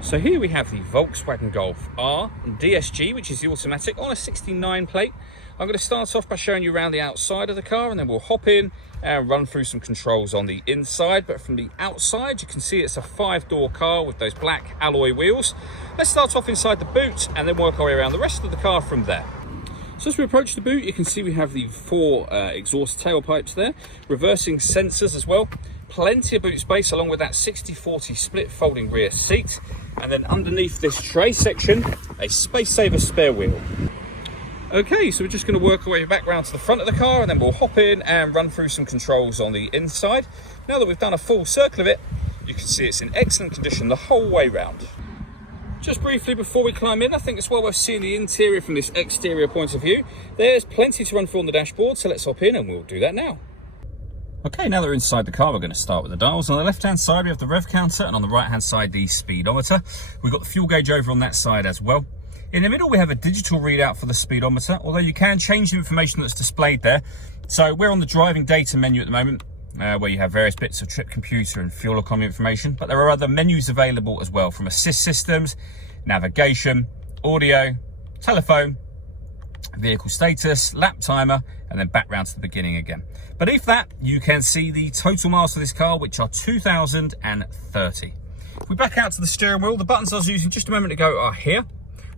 So here we have the Volkswagen Golf R DSG, which is the automatic on a 69 plate. I'm going to start off by showing you around the outside of the car, and then we'll hop in and run through some controls on the inside. But from the outside, you can see it's a 5-door car with those black alloy wheels. Let's start off inside the boot and then work our way around the rest of the car from there. So as we approach the boot, you can see we have the 4 exhaust tailpipes there, reversing sensors as well, plenty of boot space along with that 60/40 split folding rear seat, and then underneath this tray section, a space saver spare wheel. Okay, so we're just going to work our way back round to the front of the car, and then we'll hop in and run through some controls on the inside. Now that we've done a full circle of it, you can see it's in excellent condition the whole way round. Just briefly before we climb in, I think it's well worth seeing the interior from this exterior point of view. There's plenty to run through on the dashboard, so let's hop in and we'll do that now. Okay, now that we're inside the car, we're going to start with the dials. On the left-hand side, we have the rev counter, and on the right-hand side, the speedometer. We've got the fuel gauge over on that side as well. In the middle, we have a digital readout for the speedometer, although you can change the information that's displayed there. So we're on the driving data menu at the moment, where you have various bits of trip computer and fuel economy information, but there are other menus available as well, from assist systems, navigation, audio, telephone, vehicle status, lap timer, and then back round to the beginning again. Beneath that, you can see the total miles for this car, which are 2,030. If we back out to the steering wheel, the buttons I was using just a moment ago are here.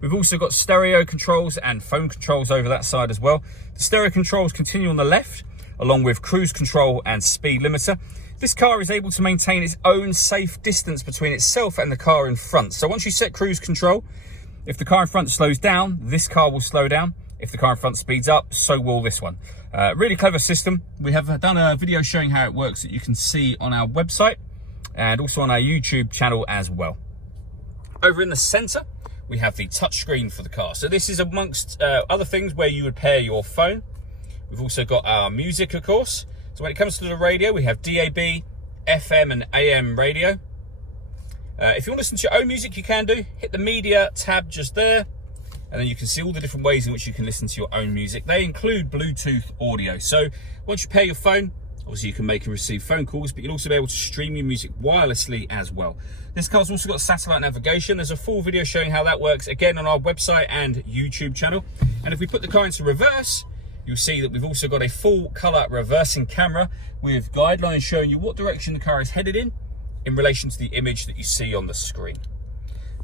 We've also got stereo controls and phone controls over that side as well. The stereo controls continue on the left, along with cruise control and speed limiter. This car is able to maintain its own safe distance between itself and the car in front. So once you set cruise control, if the car in front slows down, this car will slow down. If the car in front speeds up, so will this one. Really clever system. We have done a video showing how it works that you can see on our website and also on our YouTube channel as well. Over in the center, we have the touchscreen for the car. So this is amongst other things where you would pair your phone. We've also got our music, of course. So when it comes to the radio, we have DAB, FM and AM radio. If you want to listen to your own music, you can do. Hit the media tab just there, and then you can see all the different ways in which you can listen to your own music. They include Bluetooth audio. So once you pair your phone, obviously you can make and receive phone calls, but you'll also be able to stream your music wirelessly as well. This car's also got satellite navigation. There's a full video showing how that works, again, on our website and YouTube channel. And if we put the car into reverse, you'll see that we've also got a full color reversing camera with guidelines showing you what direction the car is headed in relation to the image that you see on the screen.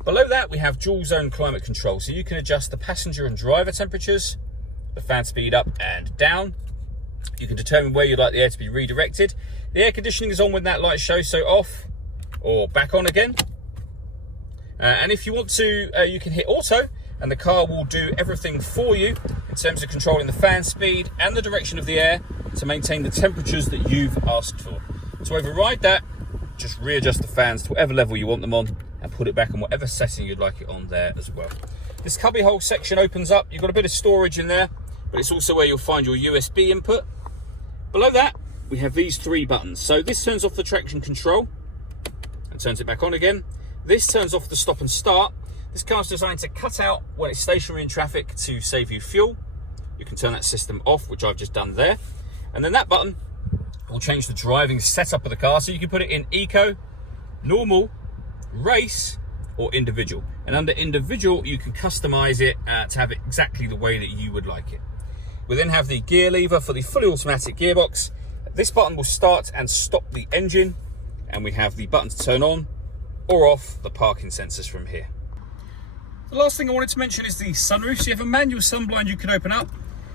Below that, we have dual zone climate control. So you can adjust the passenger and driver temperatures, the fan speed up and down. You can determine where you'd like the air to be redirected. The air conditioning is on when that light shows, so off or back on again. And if you want to, you can hit auto, and the car will do everything for you in terms of controlling the fan speed and the direction of the air to maintain the temperatures that you've asked for. To override that, just readjust the fans to whatever level you want them on and put it back on whatever setting you'd like it on there as well. This cubby hole section opens up. You've got a bit of storage in there, but it's also where you'll find your USB input. Below that, we have these 3 buttons. So this turns off the traction control and turns it back on again. This turns off the stop and start. This car's designed to cut out when it's stationary in traffic to save you fuel. You can turn that system off, which I've just done there. And then that button will change the driving setup of the car. So you can put it in eco, normal, race, or individual. And under individual, you can customize it to have it exactly the way that you would like it. We then have the gear lever for the fully automatic gearbox. This button will start and stop the engine. And we have the button to turn on or off the parking sensors from here. The last thing I wanted to mention is the sunroof. So you have a manual sunblind you can open up.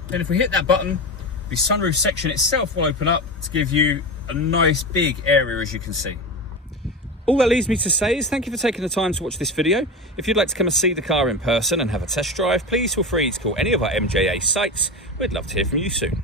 Then if we hit that button, the sunroof section itself will open up to give you a nice big area, as you can see. All that leaves me to say is thank you for taking the time to watch this video. If you'd like to come and see the car in person and have a test drive, please feel free to call any of our MJA sites. We'd love to hear from you soon.